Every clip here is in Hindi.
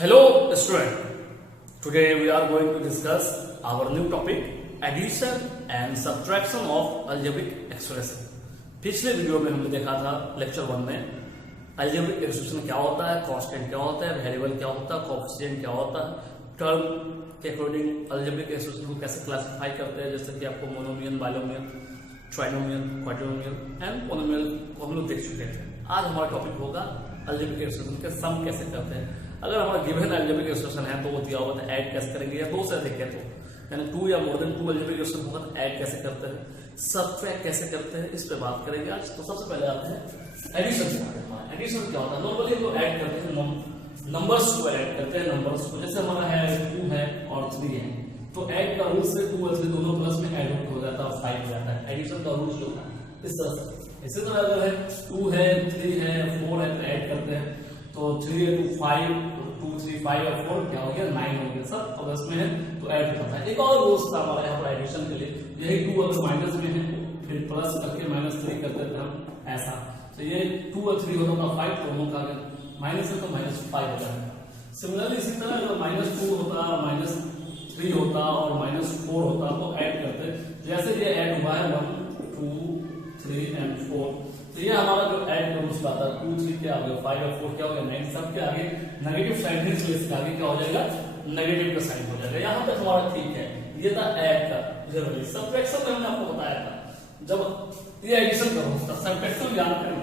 Hello student, today we are going to discuss our new topic addition and subtraction of algebraic expression। पिछले वीडियो में हमने देखा था लेक्चर 1 में algebraic expression क्या होता है, कांस्टेंट क्या होता है, वेरिएबल क्या होता है, कोएफिशिएंट क्या होता है, टर्म के अकॉर्डिंग algebraic expression को कैसे क्लासिफाई करते हैं, जैसे कि आपको monomial, binomial, trinomial, quadrinomial and polynomial को हम लोग देख चुके थे। आज हमारा टॉपिक होगा algebraic expression के सम कैसे करते हैं। अगर हमारा गिवन algebraic expression है तो वो दिया होगा तो ऐड कैसे करेंगे, या दो से अधिक है तो यानी 2 या मोर देन 2 algebraic expression होगा तो ऐड कैसे करते हैं, सबट्रैक्ट कैसे करते हैं, इस पे बात करेंगे आज। तो सबसे पहले आते हैं एडिशन। एडिशन क्या होता है? नॉर्मली हम लोग ऐड करते हैं, नंबर्स को ऐड करते हैं, नंबर्स को। जैसे हमारा है 2 है और 3 है तो ऐड का रूल से 2 और 3 दोनों प्लस में ऐड हो जाता है और 5 हो जाता है। एडिशन का रूल जो है इस तरह से। इसी तरह अगर है 2 है, 3 है, 4 है तो ऐड करते हैं, तो 3 है तो 5, 2 3 5 और 4 क्या हो गया 9 हो गया, सब प्लस में है तो ऐड करता है। एक और रूल्स था हमारा यहाँ पर एडिशन के लिए, यही 2 अगर माइनस में है फिर प्लस करके -3 कर देते हैं ऐसा। तो ये 2 और 3 होता था 5, दोनों का माइनस है तो -5 हो जाएगा। सिमिलरली इसी तरह अगर -2 होता, -3 होता और -4 होता तो ऐड करते। जैसे ये ऐड हुआ है 1 2 3 एंड 4, तो ये हमारा जो ऐड का रूल्स आता है 2 3 क्या हो गया 5 और 4 क्या हो गया 9, सब के आगे नेगेटिव साइन है, इसलिए इसके आगे क्या हो जाएगा नेगेटिव का साइन हो जाएगा। यहाँ पे हमारा ठीक है, ये था ऐड का। जरूरी सब्ट्रैक्शन में हमने आपको बताया था जब ये एडिशन का रूल्स था, सब्ट्रैक्शन याद करें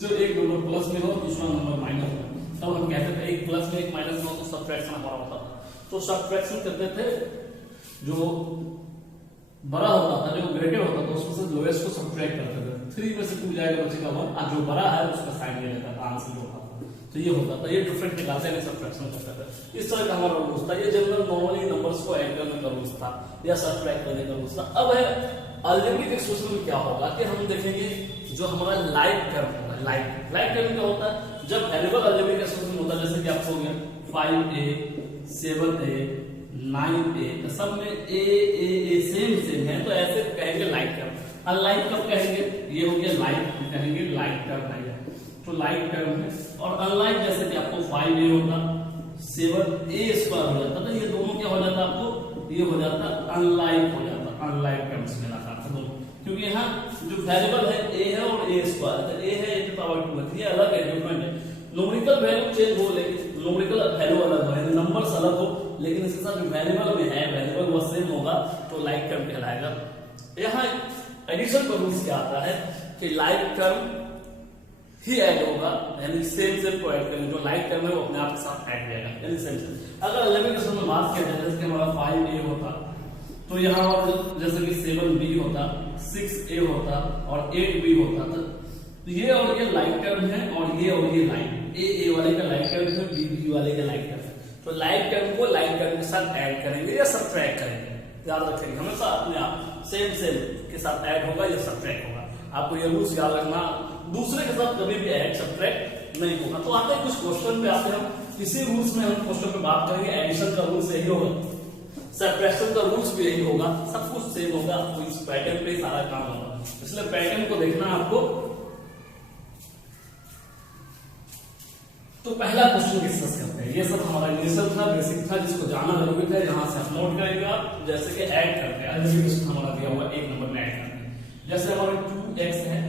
जो एक नंबर प्लस में हो दूसरा नंबर माइनस में, तब हम कहते थे एक प्लस में एक माइनस में हो तो सब्ट्रैक्शन हमारा होता था। तो सब्ट्रैक्शन करते थे जो बड़ा होता था, जो ग्रेटर होता था उसमें से लोएस्ट को सब्ट्रैक्ट करते थे। 3 में से 2 जाएगा बचेगा 1 और जो बड़ा है उसका साइन ले लेता था, आंसर होता था। तो ये होता था, ये डिफरेंट निकालते हैं सब्ट्रैक्शन करते थे। इस तरह का हमारा रूल्स था। ये जनरल नॉर्मली नंबर्स को ऐड करने का रूल्स था या सब्ट्रैक्ट करने का रूल्स था। अब है अलजेब्रिक एक्सप्रेशन में क्या होगा कि हम देखेंगे जो हमारा लाइक टर्म होगा। लाइक टर्म क्या होता है? जब वेरिएबल अलजेब्रिक एक्सप्रेशन होता है, जैसे कि आपको हो गया 5a 7a 9a, तो सब में a सेम है तो ऐसे कहेंगे लाइक टर्म। अनलाइक कब कहेंगे? ये हो गया लाइक, कहेंगे लाइक टर्म है तो लाइक टर्म है। और अनलाइक जैसे कि आपको 5a होता 7a स्क्वायर हो जाता, तो ये दोनों क्या हो जाता आपको, ये हो जाता अनलाइक हो जाता, अनलाइक टर्म्स में लाता दोनों, क्योंकि यहाँ जो वेरिएबल है a है और a स्क्वायर है, तो a है a⁻², ये अलग है, डिफरेंट है। न्यूमेरिकल वैल्यू चेंज हो, लेकिन न्यूमेरिकल वैल्यू अलग हो, नंबर्स अलग हो, लेकिन इसके साथ जो वेरिएबल में है वेरिएबल वो सेम होगा तो लाइक टर्म कहलाएगा। यहाँ एडिशन का रूल्स क्या आता है कि लाइक टर्म ही ऐड होगा, यानी सेम को ऐड करेंगे, जो लाइक टर्म है वो अपने आप के साथ ऐड हो जाएगा, यानी सेम। अगर 11 के समय बात किया जाए, जैसे हमारा 5a होता तो यहाँ पर जैसे कि 7b होता, 6a होता और 8b होता, तो ये और ये लाइक टर्म है और ये लाइक a वाले का लाइक टर्म है, b वाले का लाइक टर्म है। तो लाइक टर्म को लाइक टर्म के साथ ऐड करेंगे या सब्ट्रैक्ट करेंगे, याद रखेंगे हमेशा अपने आप सेम के साथ ऐड होगा या सब्ट्रैक्ट होगा। आपको ये रूल्स याद रखना, दूसरे के साथ कभी भी ऐड सब्ट्रैक्ट नहीं होगा। तो आते हैं कुछ क्वेश्चन पे, आते हैं इसी रूल्स में हम क्वेश्चन पे बात करेंगे। एडिशन का रूल्स यही होगा, सब्ट्रैक्शन का रूल्स भी यही होगा, सब कुछ सेम होगा, आपको इस पैटर्न पे सारा काम होगा, इसलिए पैटर्न को देखना आपको। तो पहला क्वेश्चन डिस्कस करते हैं। ये सब हमारा इनिशियल था, बेसिक था, जिसको जानना जरूरी था, यहाँ से आप नोट करेंगे आप। जैसे कि ऐड करते हैं, अलजेब्रिक हमारा दिया हुआ एक नंबर में ऐड करते हैं। जैसे हमारा 2x है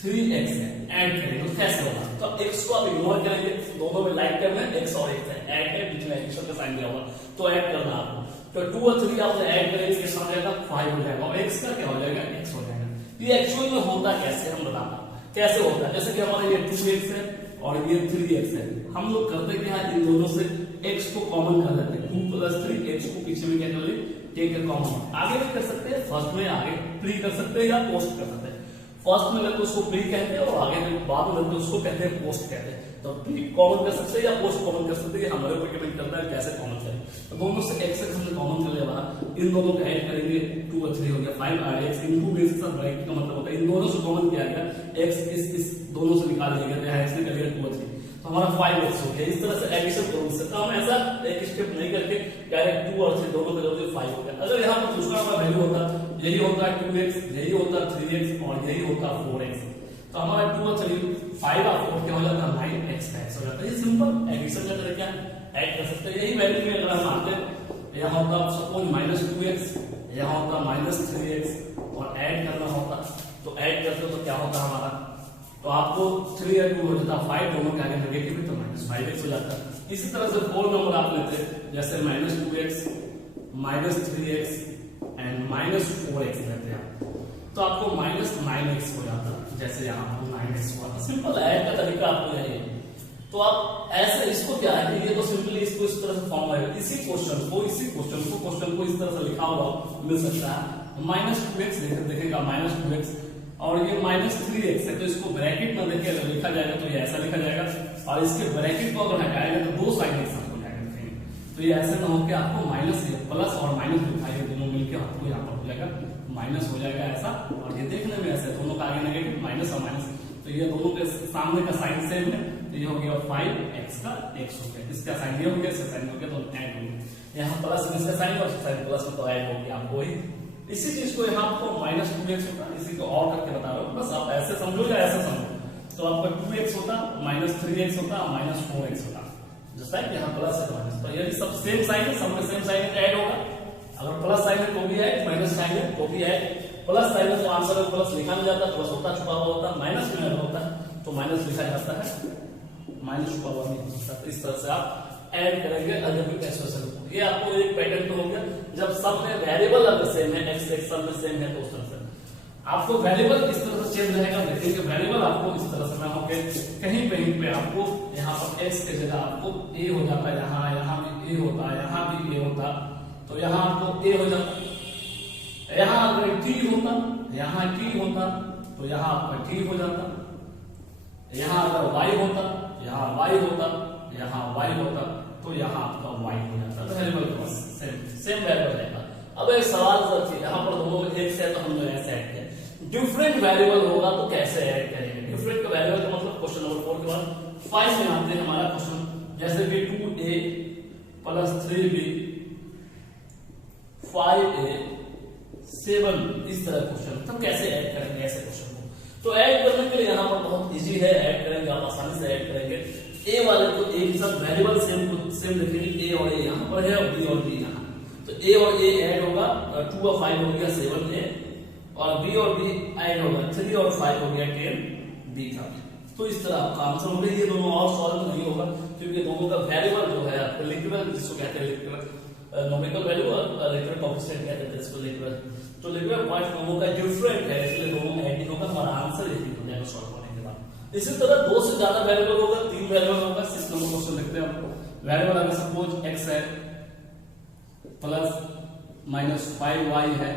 3x है, ऐड करेंगे तो कैसे होगा? तो x को आप इग्नोर करेंगे, दोनों में लाइक टर्म है, x और x है, ऐड है, बीच में एडिशन का साइन दिया हुआ तो ऐड करना आपको। तो 2 और 3 आप ऐड करेंगे, इसके साथ जाएगा 5 हो जाएगा और x का क्या हो जाएगा x हो जाएगा। ये एक्चुअल में होता कैसे हम बताना, कैसे होता है? जैसे कि हमारा ये 2x है और ये 3x है, हम लोग करते क्या है, इन दोनों से x को कॉमन कर लेते हैं, 2 + 3 x को पीछे में क्या कर ले, टेक ए कॉमन। आगे भी कर सकते हैं, फर्स्ट में आगे प्री कर सकते हैं या पोस्ट कर सकते हैं। फर्स्ट में तो उसको प्री कहते हैं और आगे बाद में तो उसको कहते हैं पोस्ट कहते हैं। तो प्री कॉमन कर सकते हैं या पोस्ट कॉमन कर सकते हैं, हमारे ऊपर डिपेंड करता है कैसे कॉमन करें। तो दोनों से x हमने कॉमन कर लिया बाहर, इन दोनों को ऐड करेंगे, 2 और 3 हो गया 5 और x इनटू बेस के साथ ब्रैकेट का मतलब होता है इन दोनों से कॉमन किया गया, x इस दोनों से निकाल दिया गया, x ने कर लिया 2 और 3 तो हमारा 5x हो गया। इस तरह से एडिशन कर सकते हैं हम, ऐसा एक स्टेप नहीं करके डायरेक्ट 2 और 3 दोनों का जोड़ 5 हो गया। अगर यहाँ पर दूसरा हमारा वैल्यू होता, यही होता 2x, यही होता 3x और यही होता 4x, तो हमारा 2 और 3 5 और 4 क्या हो जाता है 9x का x हो जाता है। ये सिंपल एडिशन का तरीका है, ऐड कर सकते हैं। यही वैल्यू में अगर हम आते हैं यहाँ होता सपोज -2x, यहाँ होता -3x और ऐड करना होता तो ऐड करते तो क्या होता हमारा, तो आपको 3 और 2 हो जाता 5, दोनों के आगे नेगेटिव है तो -5x हो जाता है। इसी तरह से 4 नंबर आप लेते हैं जैसे -2x, -3x एंड -4x लेते हैं तो आपको -9x हो जाता है। जैसे यहाँ 9x हुआ, सिंपल ऐड का तरीका आपको यही है। तो आप ऐसे इसको क्या है कि ये तो सिंपली इसको इस तरह से फॉर्म आएगा, इसी क्वेश्चन को इस तरह से लिखा हुआ मिल सकता है -2x देखेगा -2x और ये -3x है तो इसको ब्रैकेट में देखे अगर लिखा जाएगा तो ये ऐसा लिखा जाएगा और इसके ब्रैकेट को अगर हटाएगा तो 2 साइन एक साथ हो जाएगा। तो ये ऐसे ना हो के आपको प्लस और माइनस दिखाई दोनों मिलकर आपको यहाँ पर हो जाएगा माइनस हो जाएगा ऐसा, और ये देखने में ऐसे दोनों का आगे नेगेटिव माइनस और माइनस, तो ये दोनों के सामने का साइन सेम है तो ये हो गया 5x का x हो गया, इसका साइन ये हो गया, इसका साइन हो गया तो ऐड हो गया, यहाँ प्लस में इसका साइन और साइन प्लस में तो ऐड हो गया आपको ही। इसी चीज को यहाँ आपको -2x होता है, इसी को और करके बता रहा हूँ, बस आप ऐसे समझो या ऐसे समझो तो आपका 2x होता, -3x होता, -4x होता, जैसा कि यहाँ प्लस है माइनस, तो ये सब सेम साइन है, सब में सेम साइन है ऐड होगा। अगर प्लस साइन है तो भी ऐड, माइनस साइन है तो भी ऐड, प्लस साइन है तो आंसर में प्लस लिखा नहीं जाता, प्लस होता छुपा हुआ होता, माइनस में होता है तो माइनस लिखा जाता है, माइनस छुपा हुआ नहीं होता। तो इस तरह से आप ऐड करेंगे अलजेब्रिक एक्सप्रेशन को। ये आपको एक पैटर्न तो हो गया, जब सब में वेरिएबल अगर सेम है, x सब में सेम है तो उस तरह से आपको वेरिएबल किस तरह से चेंज रहेगा देखेंगे। वेरिएबल आपको इस तरह से ना होके कहीं पे आपको यहाँ पर x की जगह आपको a हो जाता है, यहाँ भी a होता है, यहाँ भी a होता, तो यहाँ आपको a हो जाता, यहाँ अगर t होता, यहाँ t होता तो यहाँ आपका t हो जाता, यहाँ अगर y होता, यहाँ y होता, यहाँ y होता तो यहाँ आपका y हो जाता है। वेरिएबल के पास सेम वेरिएबल रहेगा। अब एक सवाल रखिए, यहाँ पर दोनों में x है तो हमने ऐसे ऐड किया, डिफरेंट वेरिएबल होगा तो कैसे ऐड करेंगे। डिफरेंट का वेरिएबल का मतलब क्वेश्चन नंबर 4 के बाद 5 में आते हैं हमारा क्वेश्चन, जैसे कि 2a + 3b 5a 7 इस तरह क्वेश्चन, तो कैसे ऐड करेंगे ऐसे क्वेश्चन को। तो ऐड करने के लिए यहाँ पर बहुत इजी है, ऐड करेंगे आप आसानी से ऐड करेंगे। a वाले को a के साथ वेरिएबल सेम लिखेंगे, a और a यहाँ पर है और b और b यहाँ, तो a और a ऐड होगा, 2 और 5 हो गया 7a और b और b ऐड होगा, 3 और 5 हो गया 10b का। तो इस तरह आपका आंसर हो गया। ये दोनों और सॉल्व नहीं होगा क्योंकि दोनों का वेरिएबल जो है आपका लिक्विड, जिसको कहते हैं लिक्विड नोमिनल वैल्यू और लिक्विड कोएफिशिएंट कहते हैं इसको लिक्विड, तो लिक्विड पॉइंट दोनों का डिफरेंट है इसलिए दोनों में ऐड नहीं होगा, हमारा आंसर यही हो जाएगा सॉल्व होने के बाद। इसी तरह 2 से ज्यादा वेरिएबल होगा, 3 वेरिएबल होगा, 6 नंबर क्वेश्चन लिखते हैं आपको। वेरिएबल अगर सपोज x है प्लस -5y है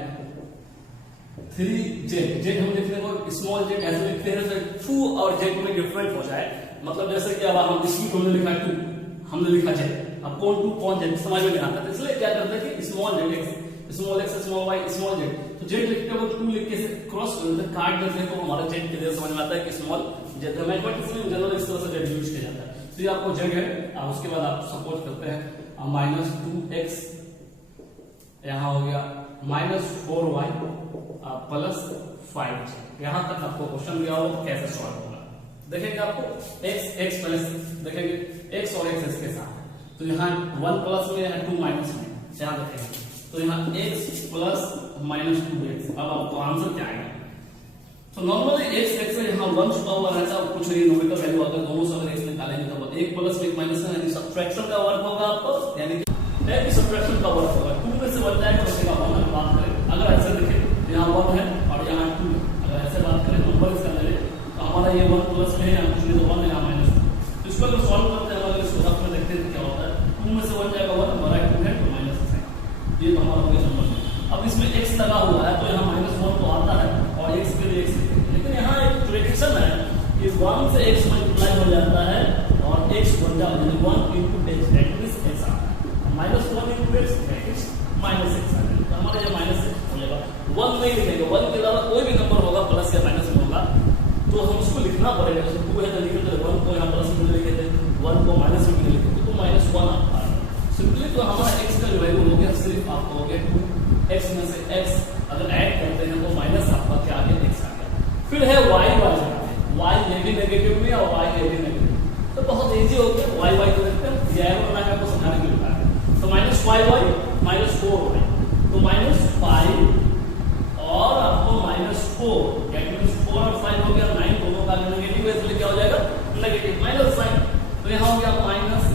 3z, z हम लिखने को स्मॉल z ऐसे लिखते हैं तो 2 और z में डिफरेंट हो जाए, मतलब जैसे कि अब हम इसमें हमने लिखा 2, हमने लिखा z, अब कौन 2 कौन z समझ में नहीं आता, तो इसलिए क्या करते हैं कि small x small y small z, तो z लिखते वक्त 2 लिख के क्रॉस काट देते हैं तो हमारा z के लिए समझ में आता है कि स्मॉल z है। मैथमेटिक्स में जनरल इस तरह से z यूज किया जाता है। तो ये आपको z है, अब उसके बाद आप सपोज करते हैं -2x यहाँ हो गया -4y +5, यहाँ तक आपको क्वेश्चन दिया हो कैसे सॉल्व होगा देखेंगे। आपको x प्लस देखेंगे x और x इसके साथ, तो यहाँ 1 प्लस में है 2 माइनस में, यहाँ देखेंगे तो यहाँ x प्लस -2x। अब आपको आंसर क्या आएगा, तो नॉर्मली x से यहाँ 1 छुपा हुआ रहता है, कुछ नहीं नोमिनल वैल्यू अगर दोनों से अगर x निकालेंगे तो 1 प्लस में 1 माइनस है, यानी सब्ट्रैक्शन का वर्क होगा आपको, यानी कि सब्ट्रैक्शन का वर्क होगा। 2 में से बच जाएगा तो उसका 1 अगर बात करें, अगर ऐसे देखें यहाँ 1 है और यहाँ 2 है, अगर ऐसे बात करें नंबर इसका ले तो हमारा ये 1 प्लस में है, यहाँ कुछ नहीं तो 1 है, यहाँ माइनस, तो इसको अगर सॉल्व करते हैं अगर इसको रफ में देखते हैं क्या होता है, 2 में से 1 जाएगा 1, हमारा 2 है तो माइनस है, ये तो हमारा हो गया नंबर। अब इसमें x लगा हुआ है तो यहाँ -1 तो आता है और x के लिए x, लेकिन यहाँ एक प्रेडिक्शन है कि 1 से x मल्टीप्लाई हो जाता है और x बन जाता है 1 × x, दैट मींस x आता है, -1 × x दैट इज -x आता है, तो हमारा ये -x हो जाएगा। 1 नहीं लिखेंगे, 1 के अलावा कोई भी नंबर होगा प्लस या माइनस में होगा तो हम उसको लिखना पड़ेगा, जैसे 2 है तो लिखे थे 1 को यहाँ प्लस में लिखे थे, 1 को माइनस में लिखे थे तो -1 आता है सिंपली। तो हमारा x का वैल्यू हो गया, सिर्फ आपको हो गया 2x में से x अगर ऐड करते हैं तो माइनस आपका क्या आ गया x आ गया। फिर है y वाला, y ये भी नेगेटिव में और y ये भी नेगेटिव, तो बहुत इजी हो गया। y y को देखते हैं, ये एरो बना के आपको समझाने के लिए बताया। तो -5y -4y, तो -5 और आपको -4, दैट मींस 4 और 5 हो गया 9, दोनों का नेगेटिव है, इसलिए क्या हो जाएगा नेगेटिव माइनस साइन। तो यहाँ हो गया माइनस,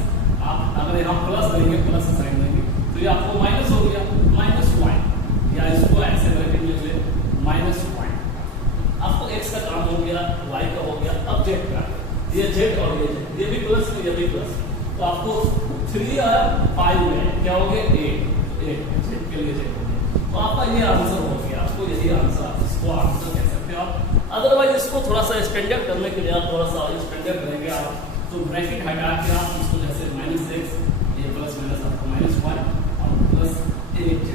आप अगर यहाँ प्लस देंगे प्लस साइन देंगे तो ये आपको माइनस हो गया -y, या इसको ऐसे करके लिख ले -y। आपको x का काम हो गया, y का हो गया, अब z का, ये z और ये भी प्लस ये भी प्लस, तो आपको 3 और 5 में क्या हो गया 8 z के लिए z हो गया। तो आपका ये आंसर हो गया, आपको यही आंसर, इसको आंसर कह सकते हो आप। अदरवाइज इसको थोड़ा सा स्टैंडर्ड करने के लिए आप थोड़ा सा स्टैंडर्ड करेंगे आप, तो ब्रैकेट हटा के आप इसको जैसे -x, ये प्लस माइनस आपको -y और प्लस 8z,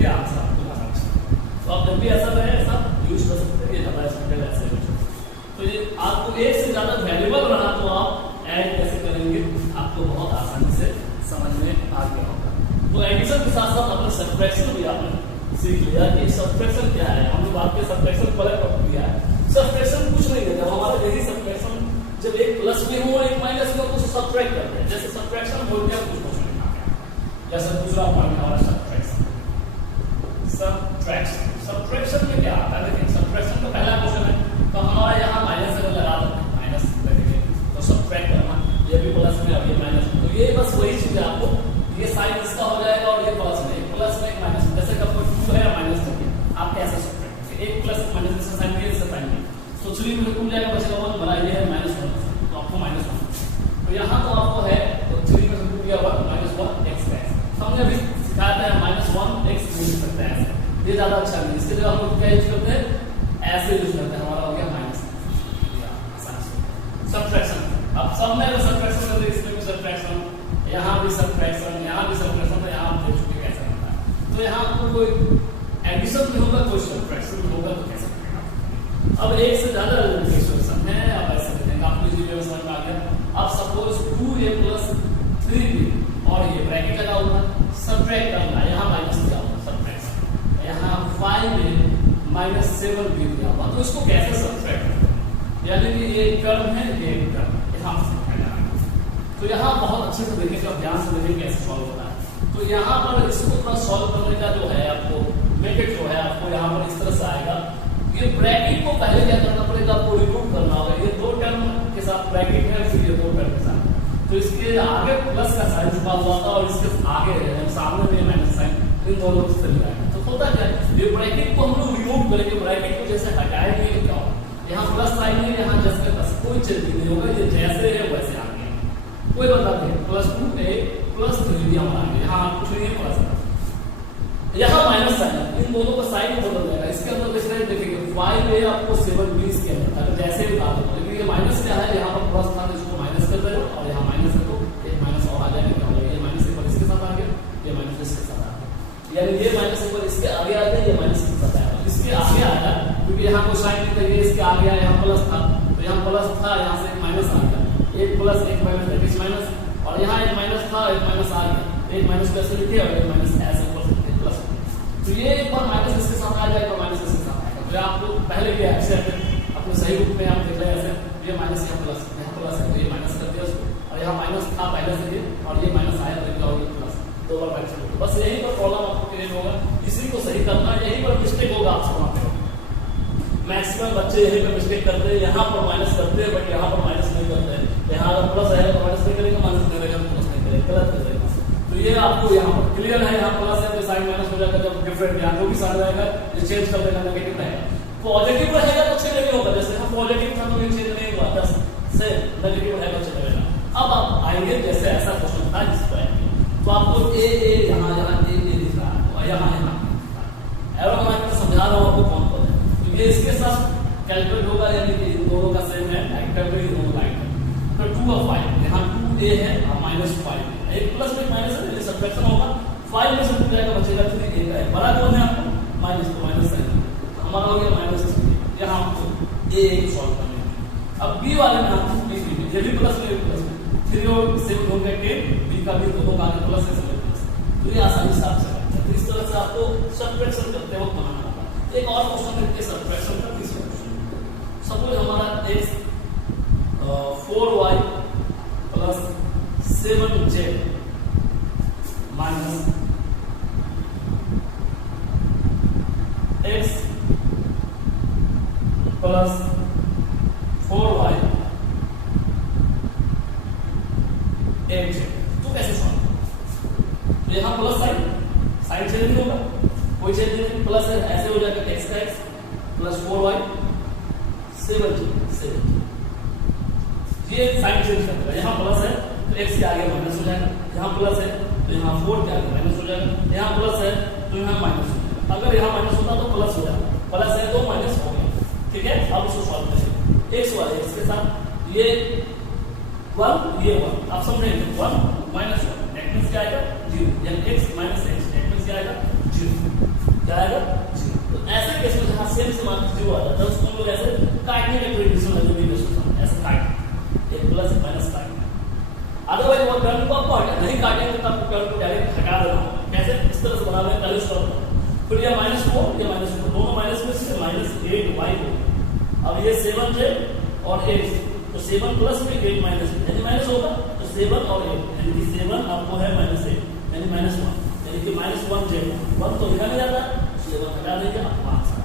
ये आंसर आपको बना सकते। तो आप जब भी ऐसा रहे ऐसा यूज कर सकते हैं, ये ज्यादा स्टैंडर्ड ऐसे यूज। तो ये आपको एक से ज्यादा वैल्यूएबल रहा तो आप ऐड कैसे करेंगे आपको बहुत आसानी से समझ में आ गया होगा। तो एडिशन के साथ साथ अपने सब्ट्रैक्शन भी आपने सीख लिया कि सब्ट्रैक्शन क्या है। हमने बात की सब्ट्रैक्शन पहले टॉपिक किया है। सब्ट्रैक्शन कुछ नहीं है, जब हमारा यही सब्ट्रैक्शन जब एक प्लस में हो एक माइनस में कुछ सब्ट्रैक्ट करते हैं, जैसे सब्ट्रैक्शन बोल दिया कुछ क्वेश्चन लिखा गया, जैसे दूसरा पॉइंट हमारा सब्ट्रैक्शन। सब्ट्रैक्शन में क्या आता है, देखिए सब्ट्रैक्शन का पहला क्वेश्चन है, तो हमारा यहाँ माइनस अगर लगा दो माइनस देखिए तो सब्ट्रैक्ट करना, ये भी प्लस में अब ये माइनस, तो ये बस वही चीज है, आपको ये साइन इसका हो जाएगा और ये प्लस में एक माइनस, जैसे कब 2 है माइनस करके आप कैसे सब्ट्रैक्ट करेंगे, एक प्लस माइनस से साइन में इससे साइन में, तो 3 में टूट जाएगा, बचेगा 1, बना ये है -1, तो आपको -1। तो यहाँ तो आपको है तो 3 में से टूट गया 1 -1 x, हमने अभी सिखाया था -1 x यूज करते हैं ऐसे, ये ज्यादा अच्छा नहीं, इसके जगह हम लोग क्या यूज करते हैं, ऐसे यूज करते हैं, हमारा हो गया माइनस सब्ट्रैक्शन। अब सब में सब्ट्रैक्शन करते हैं, इसमें भी सब्ट्रैक्शन, यहाँ भी सब्ट्रैक्शन, यहाँ भी सब्ट्रैक्शन, तो यहाँ आप देख चुके कैसे होता है। तो यहाँ आपको कोई एडिशन भी होगा, कोई सब्ट्रैक्शन भी होगा, तो कैसे करेंगे। अब एक से ज्यादा इक्वेशन है, अब ऐसे देखेंगे, आपको इस वीडियो में समझ में आ गया। अब सपोज 2a + 3b और ये ब्रैकेट लगा हुआ है, सब्ट्रैक्ट करना है, यहाँ माइनस दिया हुआ सब्ट्रैक्शन, यहाँ 5a - 7b दिया हुआ, तो इसको कैसे सब्ट्रैक्ट करते हैं, यानी कि ये टर्म है, ये टर्म यहाँ से तो यहाँ बहुत अच्छे से देखिएगा, ध्यान से देखिए कैसे सॉल्व होता है। तो यहाँ पर इसको थोड़ा सॉल्व करने का जो है आपको मेथड जो है आपको यहाँ पर इस तरह से आएगा, ये ब्रैकेट को पहले क्या करना पड़ेगा, आपको रिमूव करना होगा, ये 2 टर्म के साथ ब्रैकेट है, फिर ये 2 टर्म के साथ, तो इसके आगे प्लस का साइन छुपा हुआ था और इसके आगे सामने में माइनस साइन, इन दोनों से मिल जाएगा। तो होता क्या है, ये ब्रैकेट को हम लोग रिमूव करेंगे, ब्रैकेट को जैसे हटाएंगे क्या होगा, यहाँ प्लस साइन है, यहाँ जैसे बस कोई चेंज नहीं होगा, ये जैसे है वैसे आ गया, कोई बता दे +2a + 3b हमारा आ गया, यहाँ कुछ नहीं है प्लस, यहाँ माइनस साइन, इन दोनों का साइन बदल जाएगा। इसके अंदर किस तरह देखेंगे 5a आपको 7b इसके अंदर, अगर जैसे भी बता दो, लेकिन ये माइनस क्या है, यहाँ पर प्लस था तो इसको माइनस कर दो और यहाँ माइनस कर दो, एक माइनस और आ जाएगा, क्या होगा, ये माइनस ऊपर इसके साथ आ गया, ये माइनस इसके साथ आ गया, यानी ये माइनस ऊपर इसके आगे आ गया, ये माइनस इसके साथ आएगा, इसके आगे आया क्योंकि यहाँ कोई साइन नहीं था, ये इसके आगे आया, यहाँ प्लस था तो यहाँ प्लस था, यहाँ से एक माइनस आ गया, एक प्लस एक माइनस दैट इज माइनस, और यहाँ एक माइनस था एक माइनस आ गया, एक माइनस कैसे लिखे और एक माइनस ऐसे ऊपर से प्लस, तो ये एक बार माइनस इसके साथ आ जाएगा, माइनस इसके साथ आएगा, तो आप लोग पहले भी एक्सेप्ट अपने सही रूप में आप देख रहे हैं ऐसे, ये माइनस यहाँ प्लस है, तो ये माइनस कर दिया उसको, और यहाँ माइनस था पहले से ये, और ये माइनस आया तो क्या होगा प्लस, 2 बार माइनस होगा, बस यही पर प्रॉब्लम आपको क्लियर होगा, इसी को सही करना, यही पर मिस्टेक होगा आप समझते हो, मैक्सिमम बच्चे यही पर मिस्टेक करते हैं, यहाँ पर माइनस करते हैं बट यहाँ पर माइनस नहीं करते हैं, यहाँ अगर प्लस आएगा तो माइनस नहीं करेगा, माइनस नहीं करेगा तो प्लस नहीं करेगा, गलत कर देगा। तो ये आपको यहाँ पर क्लियर है, यहाँ प्लस है तो साइन माइनस हो जाएगा, जब डिफरेंट यहाँ जो भी साइन रहेगा ये चेंज कर देगा, नेगेटिव रहेगा, पॉजिटिव रहेगा तो चेंज नहीं होगा, जैसे यहाँ पॉजिटिव था तो ये चेंज नहीं हुआ, 10 से नेगेटिव रहेगा चेंज रहेगा। अब आप आएंगे जैसे ऐसा क्वेश्चन था जिस पर तो आपको ए यहाँ ए दिख रहा है और यहाँ एरो मैं समझा रहा हूँ आपको कौन कौन है, तो ये इसके साथ कैलकुलेट होगा, यानी कि इन दोनों का सेम है, राइट दोनों राइट है, तो 2 और 5 यहाँ 2a है और -5 है, एक प्लस में माइनस है, ये सब्ट्रैक्शन होगा, 5 में से टूट जाएगा, बचेगा 3a का है, बड़ा कौन है आपको माइनस, तो माइनस साइन, तो हमारा हो गया -3, यहाँ आपको a सॉल्व करना है। अब b वाले में आपको b ये भी प्लस में 3 और 7 हो गया 10, b का भी दोनों का आगे प्लस है, तो ये आसानी से आप सकते हैं। तो इस तरह से आपको सब्ट्रैक्शन करते वक्त बनाना होगा। एक और क्वेश्चन है सब्ट्रैक्शन का, तीसरा क्वेश्चन, सपोज हमारा x 4y 8z। तो कैसे सॉल्व? तो यहाँ प्लस साइन चेंज नहीं होगा, कोई चेंज नहीं, प्लस है ऐसे हो जाएगा x का x प्लस 4y 7z। ये साइन चेंज करेगा, यहाँ प्लस है तो x के आगे माइनस हो जाएगा, यहाँ प्लस है तो यहाँ 4 के आगे माइनस हो जाएगा, यहाँ प्लस है तो यहाँ माइनस हो जाएगा। अगर यहाँ माइनस होता तो प्लस हो जाएगा, प्लस है तो माइनस हो गया। ठीक है, अब इसको सॉल्व करेंगे x वाले x के साथ, ये 1 ये 1 आप समझेंगे, 1 माइनस 1 दैट मींस क्या आएगा 0, यानी x minus x that means क्या आएगा 0, क्या आएगा 0। तो ऐसे केस में जहां सेम से मान 0 आ जाता है उसको हम लोग ऐसे काटने के प्रिडिक्शन लगे भी ऐसे काट एक प्लस माइनस काट। अदरवाइज वो टर्म को आपको नहीं काटेंगे तो आपको टर्म को डायरेक्ट हटा देना होगा। कैसे? इस तरह से बना लें, पहले सॉल्व करो, फिर ये -4 ये -4 दोनों माइनस में से -8y हो। अब ये 7z और 8 तो 7 प्लस में 8 माइनस यानी माइनस होगा, तो 7 और 8 यानी कि 7 आपको है -8 यानी -1 यानी कि -1z 1 तो लिखा नहीं जाता, इसलिए 1 हटा देंगे आपको आंसर।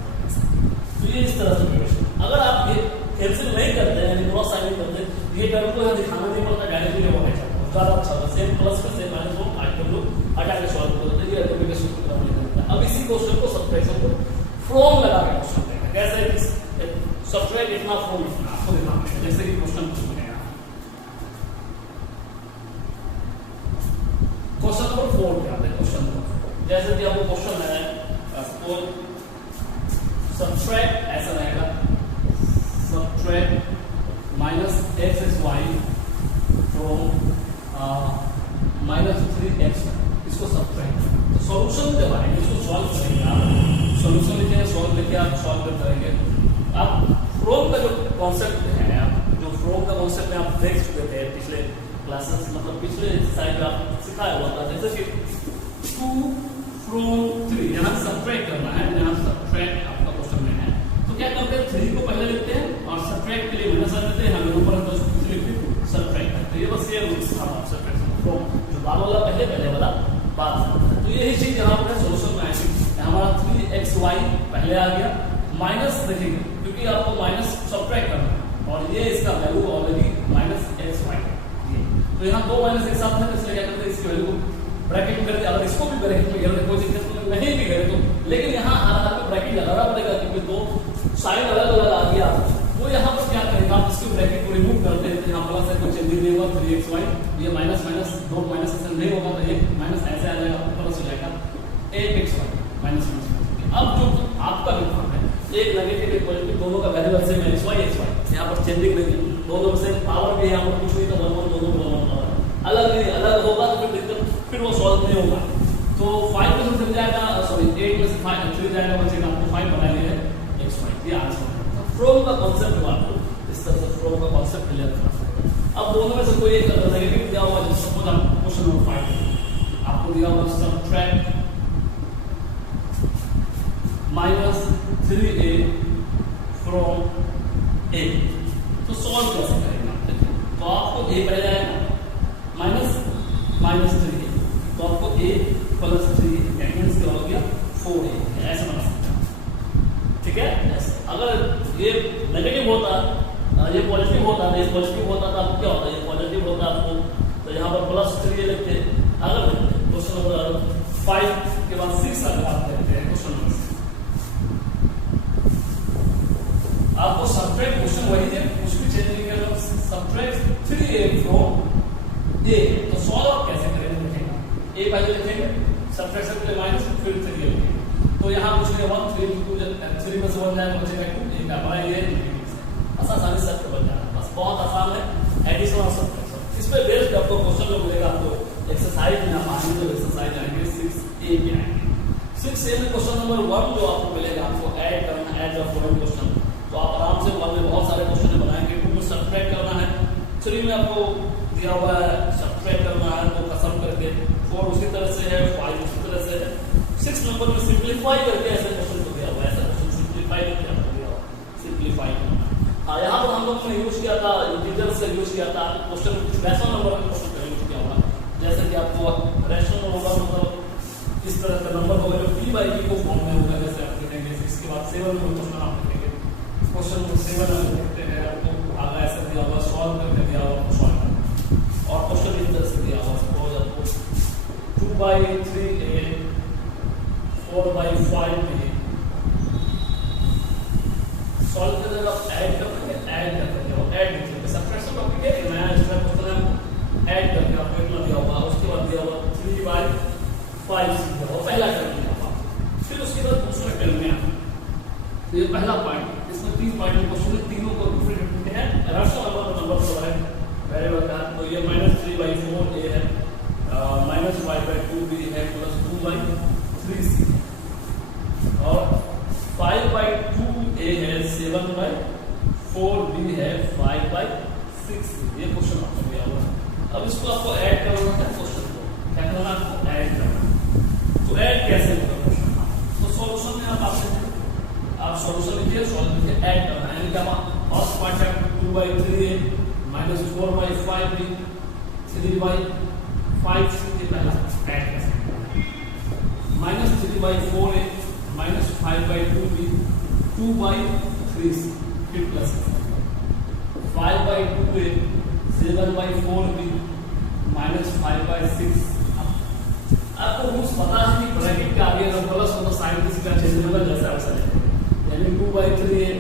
तो ये इस तरह से प्रिपरेशन। अगर आप ये कैंसिल नहीं करते यानी क्रॉस साइन नहीं करते, ये टर्म को यहां दिखाना नहीं पड़ता, डायरेक्टली वो हट जाता है, ज्यादा अच्छा होगा। सेम प्लस में से माइनस को काट कर लो, हटा के सॉल्व कर देते, ये अल्टीमेटली सूत्र नहीं करता। अब इसी क्वेश्चन को सब्ट्रैक्शन को फ्रॉम लगा के क्वेश्चन देखें कैसे सब्ट्रैक्ट इतना फ्रॉम इतना आपको दिखाना है, जैसे कि क्वेश्चन पूछ रहे हैं क्वेश्चन नंबर 4 पे आते हैं। क्वेश्चन नंबर जैसे कि आपको क्वेश्चन है सपोज सब्ट्रैक्ट ऐसा रहेगा, सब्ट्रैक्ट -xy फ्रॉम -3x, इसको सब्ट्रैक्ट। तो सॉल्यूशन जब आएंगे इसको सॉल्व करेंगे आप, सॉल्यूशन लिखे सॉल्व लेके आप सॉल्व करते रहेंगे। आप फ्रॉम का जो कॉन्सेप्ट है, आप जो फ्रॉम का कॉन्सेप्ट है आप देख चुके थे पिछले क्लासेस, मतलब पिछले एक्सरसाइज में आप सिखाया हुआ था। जैसे कि 2 फ्रॉम 3 यहाँ सब्ट्रैक्ट करना है, यहाँ सब्ट्रैक्ट आपका क्वेश्चन में है, तो क्या करते हैं 3 को पहले लिखते हैं और सब्ट्रैक्ट के लिए माइनस आ देते हैं, हम ऊपर तो लिखते सब्ट्रैक्ट करते हैं। ये बस ये रूल्स था सब्ट्रैक्शन फ्रॉम, जो बाद वाला पहले वाला बाद में। तो यही चीज यहाँ पर सॉल्यूशन में आएगी, हमारा 3xy पहले आ गया, माइनस देखेंगे क्योंकि आपको माइनस सब्ट्रैक्ट करना है और ये इसका वैल्यू ऑलरेडी -xy ये, तो यहाँ दो माइनस एक साथ है, तो इसलिए क्या करते हैं इसकी वैल्यू को ब्रैकेट में करके, अगर इसको भी ब्रैकेट में कर दे कोई दिक्कत नहीं भी करे तो, लेकिन यहाँ हर हाल में ब्रैकेट लगाना पड़ेगा क्योंकि दो साइन अलग अलग आ गया। वो यहाँ पर क्या करेगा, आप इसकी ब्रैकेट को रिमूव करते हैं तो यहाँ प्लस है, कोई चेंज नहीं होगा, 3xy ये माइनस माइनस दो माइनस ऐसे नहीं होगा, तो ये माइनस ऐसे आ जाएगा, प्लस हो जाएगा 8xy माइनस माइनस। अब जो आपका विभाग है एक नेगेटिव एक पॉजिटिव दोनों का वैल्यू सेम है, xy यहाँ पर चेंजिंग नहीं है, दोनों में से पावर भी यहाँ पर कुछ नहीं, तो 1 1 दोनों को 1 1 अलग नहीं, अलग होगा तो फिर दिक्कत, फिर वो सॉल्व नहीं होगा। तो 5 में से चल जाएगा, सॉरी 8 में से 5 3 जाएगा, बचेगा आपको 5 बनाने हैं xy, ये आंसर है। तो फ्रॉम का कांसेप्ट हुआ, इस तरह से फ्रॉम का कांसेप्ट क्लियर करना। अब दोनों में से कोई एक नेगेटिव दिया हुआ, जैसे सपोज आप क्वेश्चन नंबर 5 आपको दिया हुआ सब्ट्रैक्ट -3a फ्रॉम a, तो सॉल्व कैसे करेंगे? तो आपको a पड़ जाएगा -3a, तो आपको a + 3 मींस क्या हो गया 4a, ऐसे बना सकते हैं। ठीक है, ऐसे अगर ये नेगेटिव होता ये पॉजिटिव होता, ये पॉजिटिव होता तो आपको क्या होता, ये पॉजिटिव होता आपको, तो यहाँ पर +3 लिखते। अगर क्वेश्चन नंबर 5 के बाद 6 अगर आप देखते हैं क्वेश्चन नंबर, आपको सब्ट्रैक्ट क्वेश्चन वही है, कुछ भी चेंज नहीं करना, सब्ट्रैक्ट 3a फ्रॉम a, तो सॉल्व कैसे करेंगे देखेंगे। a पहले लिखेंगे सब्ट्रैक्शन के लिए माइनस, फिर 3a लिखेंगे, तो यहाँ कुछ नहीं 1 3 3 में से 1 जाएगा, बचेगा 2, एक हमारा ये आसानी से सबके बन जाना, बस बहुत आसान है एडिशन और सब्ट्रैक्शन। इस पे बेस्ड आपको क्वेश्चन जो मिलेगा, आपको एक्सरसाइज ना मानेंगे तो एक्सरसाइज आएंगे 6a पे आएंगे। 6a में क्वेश्चन नंबर 1 जो आपको मिलेगा, आपको ऐड करना है, ऐड द फॉलोइंग क्वेश्चन, तो आप आराम से 1 में बहुत सारे क्वेश्चन बनाएंगे। 2 में सब्ट्रैक्ट करना है, 3 में आपको दिया हुआ है सब्ट्रैक्ट करना है, तो खत्म करके 4 उसी तरह से है, 5 उसी तरह से है, 6 नंबर में सिंपलीफाई करके ऐसे क्वेश्चन को दिया हुआ है, ऐसा क्वेश्चन सिंपलीफाई करके आपको दिया हुआ है, सिंपलीफाई करना। हाँ, यहाँ पर हम लोग ने यूज किया था इंटीजर्स से यूज किया था, क्वेश्चन कुछ रैशनल नंबर का क्वेश्चन का यूज किया होगा, जैसे कि आपको रैशनल होगा मतलब इस तरह का नंबर होगा जो p/p को फॉर्म में होगा, जैसे आप देखेंगे 6 के बाद 7 में क्वेश्चन आप देखेंगे, क्वेश्चन नंबर 7 आप देखते हैं, आपको 4/3a 4/5a सॉल्व कर देगा, ऐड करेंगे, ऐड करेंगे और ऐड कीजिए। सब्ट्रैक्शन टॉपिक है, नया एक्स्ट्रा क्वेश्चन है, ऐड करके आपको इतना दिया होगा, उसके बाद दिया होगा 3/5 दिया होगा, पहला कर लिया। फिर उसके बाद दूसरा करने हैं। तो ये पहला पॉइंट, इसमें 3 पॉइंट क्वेश्चन है, तीनों को डिफरेंट डिफरेंट है, रैशनल नंबर सब है वेरिएबल का। तो ये -3/4a है, -5/2b है, +2/3c और 5/2a है, 7/4b है, 5/6। ये क्वेश्चन आपको दिया हुआ। अब इसको आपको ऐड करना है, क्वेश्चन को क्या करना है, आपको ऐड करना। तो ऐड कैसे होगा क्वेश्चन? तो सॉल्यूशन में आप सॉल्यूशन लिखिए, सॉल्व करके ऐड करना है। यानी कि हम फर्स्ट पार्ट है 2/3a -4/5b 3/5c के पहला ऐड कर सकते हैं। -3/4a -5/2b 2/3c फिर प्लस 5/2a 7/4b -5/6। आपको रूल्स पता है कि ब्रैकेट के आगे अगर प्लस हो तो साइन किसी का चेंज होगा, जैसा वैसा लिखेंगे। यानी 2/3a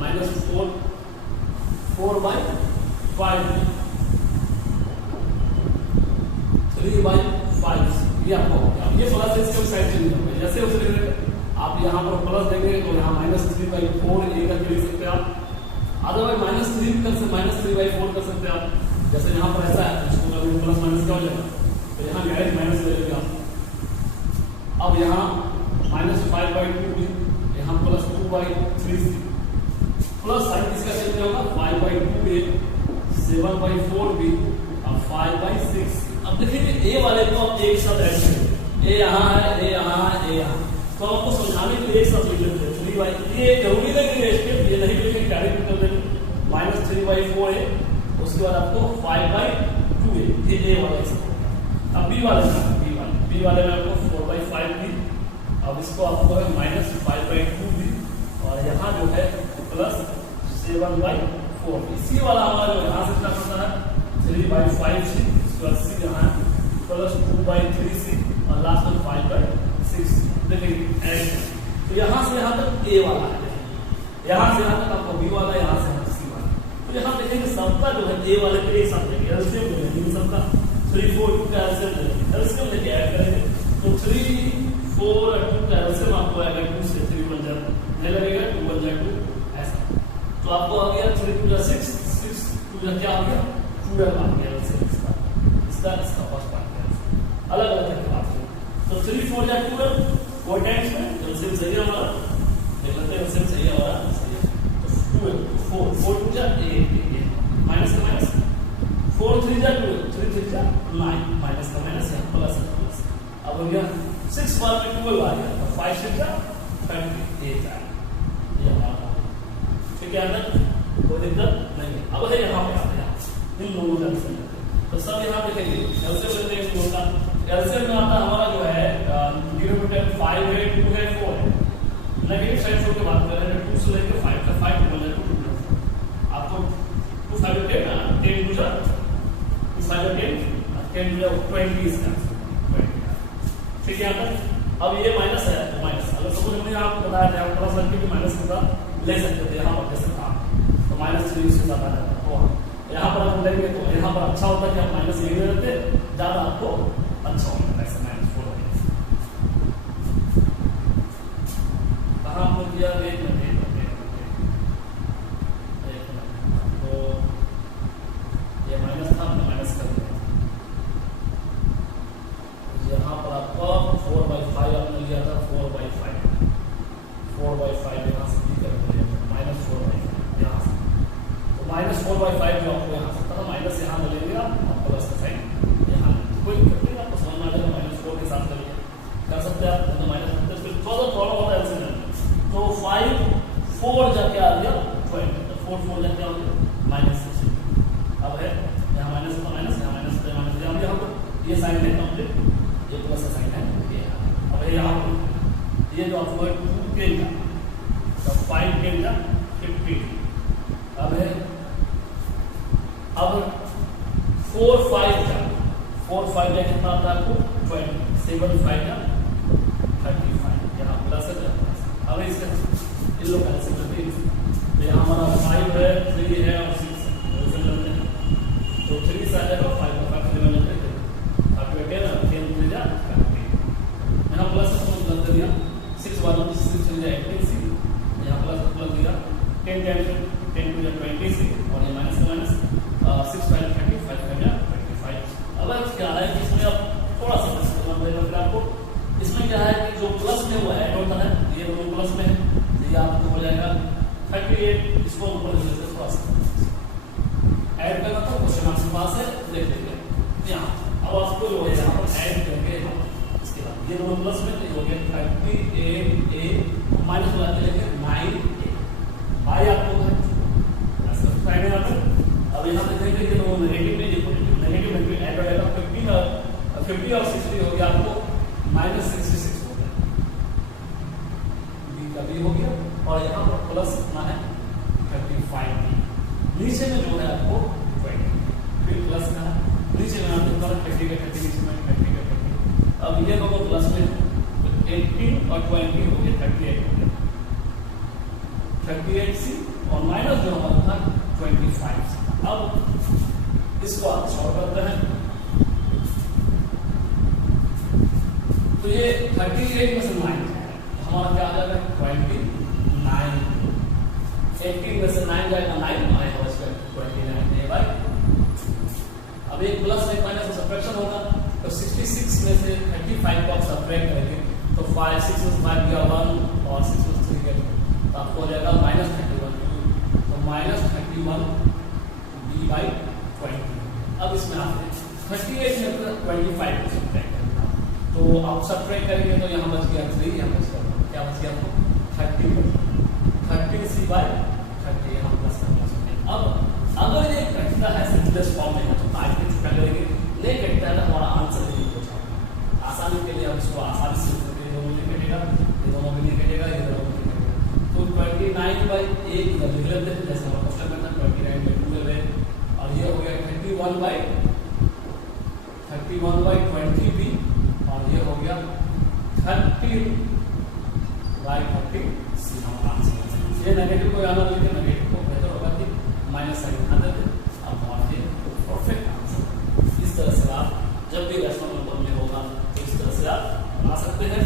-4/5b 3/5 ये आपको ये प्लस इसके साइड चेंज होगा, जैसे उसे लिखेंगे। आप यहाँ पर प्लस देंगे तो यहाँ -3/4a करके लिख सकते हैं आप, अदरवाइज -3 कर सकते, -3/4 कर सकते हैं आप। जैसे यहाँ पर ऐसा है, इसको अगर प्लस माइनस क्या हो जाएगा, तो यहाँ डायरेक्ट माइनस ले लेंगे आप। अब यहाँ -5/2b यहाँ +2/3c प्लस साइन किसका चेंज होगा, 5/2a 7/4b और 5/6। अब देखिए ए वाले को आप एक साथ ऐड करेंगे, ए यहाँ है, ए यहाँ है, ए यहाँ, तो आपको समझाने के लिए एक साथ लिख लेते हैं 3/। ये जरूरी नहीं है स्टेप, ये नहीं लिखेंगे, डायरेक्ट कर देंगे -3/4a, उसके बाद आपको 5/2a, ये ए वाला हिस्सा। अब बी वाले में आपको 4/5b, अब इसको आपको है -5/2b और यहाँ जो है +7/4b। सी वाला हमारा जो यहाँ से कितना पड़ता है 3/5c, इसके बाद सी यहाँ +2/3c और लास्ट में 5/6। देखिए ऐड, तो यहाँ से यहाँ तक ए वाला है, यहाँ से यहाँ तक आपको बी वाला, यहाँ से यहाँ सी वाला। तो यहाँ देखेंगे सबका जो है ए वाले के एक साथ लेंगे, एलसीएम लेंगे सबका, 3, 4, 2 का एलसीएम लेके ऐड करेंगे। तो 3, 4 और 2 का एलसीएम आपको आएगा 2 से 3 बन जाता नहीं लगेगा, 2 बन जाएगा 2 ऐसा। तो आपको आ गया 3 × 6, 6 2 क्या आ गया 12 आ गया एलसीएम इसका फर्स्ट पार्ट अलग अलग करके बात करें। तो 3, 4 या 12 4 टाइम्स में एलसीएम सही है हमारा, देख लेते हैं एलसीएम सही है हमारा, सही है। तो 12 4 4 2 जा 8 माइनस का माइनस, 4 3 जा 12 3 3 जा 9 माइनस का माइनस है प्लस है प्लस। अब हो गया 6 बार में 12 आ गया, तो 5 6 जा 38 आ गया, ये हमारा ठीक है ना, कोई दिक्कत नहीं। अब है यहाँ पे आते हैं इन दोनों का एलसीएम, तो सब यहाँ देखेंगे एलसीएम लेते हैं इन दोनों का। एलसीएम में आता हमारा जो है डिनोमिनेटर 5 है 2 है 4 है, नेगेटिव साइड छोड़ के बात कर रहे हैं, 2 से लेकर 5 तक 5 बन जाएगा 2 आपको 2 5 10 10 2 जा 2 5 10 10 2 20 इसका 20 ठीक है। यहाँ पर अब ये माइनस है, माइनस अगर सपोज हमने आपको बताया था प्लस करके भी माइनस के साथ ले सकते थे, यहाँ पर कैसे था तो -3 इसके साथ आ जाता है। तो यहाँ पर हम लेंगे तो यहाँ पर अच्छा होता है कि आप माइनस ले लेते, ज्यादा आपको अच्छा होता है, ऐसे -4 कहाँ हो गया एक मिनट। तो ये माइनस था, हमने माइनस कर दिया, यहाँ पर आपका 4/5 आपने लिया था 4/5 यहाँ से भी कर दिया -4/5 यहाँ से, तो -4/5 जो आपको यहाँ से था माइनस यहाँ मिलेंगे आप प्लस का साइन यहाँ, कोई दिक्कत नहीं, आपको समझ में आ जाएगा -4 के साथ करिए कर सकते हैं आप, तो -10 फिर थोड़ा होता है एलसीएम। तो 5 4 जाके आ गया 20, तो 4 4 जाके आ गया -6। अब है यहाँ माइनस का माइनस, यहाँ माइनस का माइनस, यहाँ पर ये साइन है कंप्लीट, ये प्लस का साइन है ये। अब है यहाँ पर ये जो आपको 2 10 का, तो 5 10 का 50। अब है अब 4 5 का कितना आता है आपको 20, 7 5 या 35, यहाँ प्लस है। अब इसका इन लोग कैसे करते हैं, तो यहाँ हमारा 5 है, 3 है और 6 है, तो 3 से आएगा 5 का 5 3 लेते हैं, आपके 10 10 3 जा 30, यहाँ प्लस को कर दिया 6 वाला 6 चल जाए 18 से, यहाँ प्लस दिया 10 10 10 टू 20 से, और ये माइनस 6 5 30 5 का 25। अब क्या है कि इसमें अब थोड़ा सा समझ लेना, फिर आपको इसमें क्या है कि जो प्लस में वो ऐड होता है, ये दोनों प्लस में है, ये आपको हो जाएगा 38, इसको ऊपर से थोड़ा सा ऐड करना था, क्वेश्चन आपके पास है, देख लेंगे यहाँ। अब आपको जो है यहाँ पर ऐड करके इसके बाद ये दोनों प्लस में तो हो गया 38a माइनस लगा देंगे 9a बाई आपको है ऐसा फाइनल आंसर। अब यहाँ पे देखेंगे कि दोनों नेगेटिव में नेगेटिव में ऐड हो जाएगा 50 और 60 हो गया आपको -66 हो गया, b का b हो गया, और यहाँ पर प्लस कितना है 35, नीचे में जो है आपको 20, फिर प्लस का नीचे में आपको 30 का 30 नीचे में 30 का 30। अब ये दोनों प्लस में 18 और 20 हो गया 38 हो गया 38c, और माइनस जो हमारा था 25। अब इसको आप सॉल्व करते हैं, तो ये 38 में से 9 हमारा क्या आ जाएगा 29, 18 में से 9 जाएगा 9 और इसका 29 है भाई। अब एक प्लस एक माइनस का सब्ट्रैक्शन होगा, तो 66 में से 35 को आप सब्ट्रैक्ट करेंगे तो 5 6 में से 5 गया 1 और 6 में से 3 गया, तो आपको हो जाएगा -31, तो -31 b/20। अब इसमें आपने 38 में 25 को सब्ट्रैक्ट करना, तो आप सब्ट्रैक्ट करेंगे तो यहाँ बच गया 3, यहाँ बच गया क्या बच गया आपको 30c/30 यहाँ प्लस करना चाहिए। अब अगर ये घटता है सिंपलेस्ट फॉर्म में तो आज के छुट्टा करेंगे, नहीं घटता है तो हमारा आंसर नहीं हो जाएगा। आसानी के लिए हम इसको आसानी से ये दोनों नहीं घटेगा, ये दोनों भी नहीं घटेगा, ये दोनों भी नहीं घटेगा, तो 29/1 लिख लेते हैं जैसे हमारा क्वेश्चन में था 29/12 है, और ये हो गया 31/20b, और ये हो गया 30/30c हमारा आंसर। ये नेगेटिव को याद रखिए, नेगेटिव को बेहतर होगा कि माइनस साइन हटा देते, अब हमारे परफेक्ट आंसर। इस तरह से आप जब भी रेशनल नंबर में होगा तो इस तरह से आप बना सकते हैं।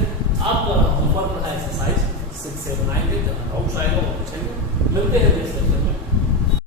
आपका होमवर्क रहा एक्सरसाइज 6 7 9 के, डाउट्स आएगा वो पूछेंगे। मिलते हैं नेक्स्ट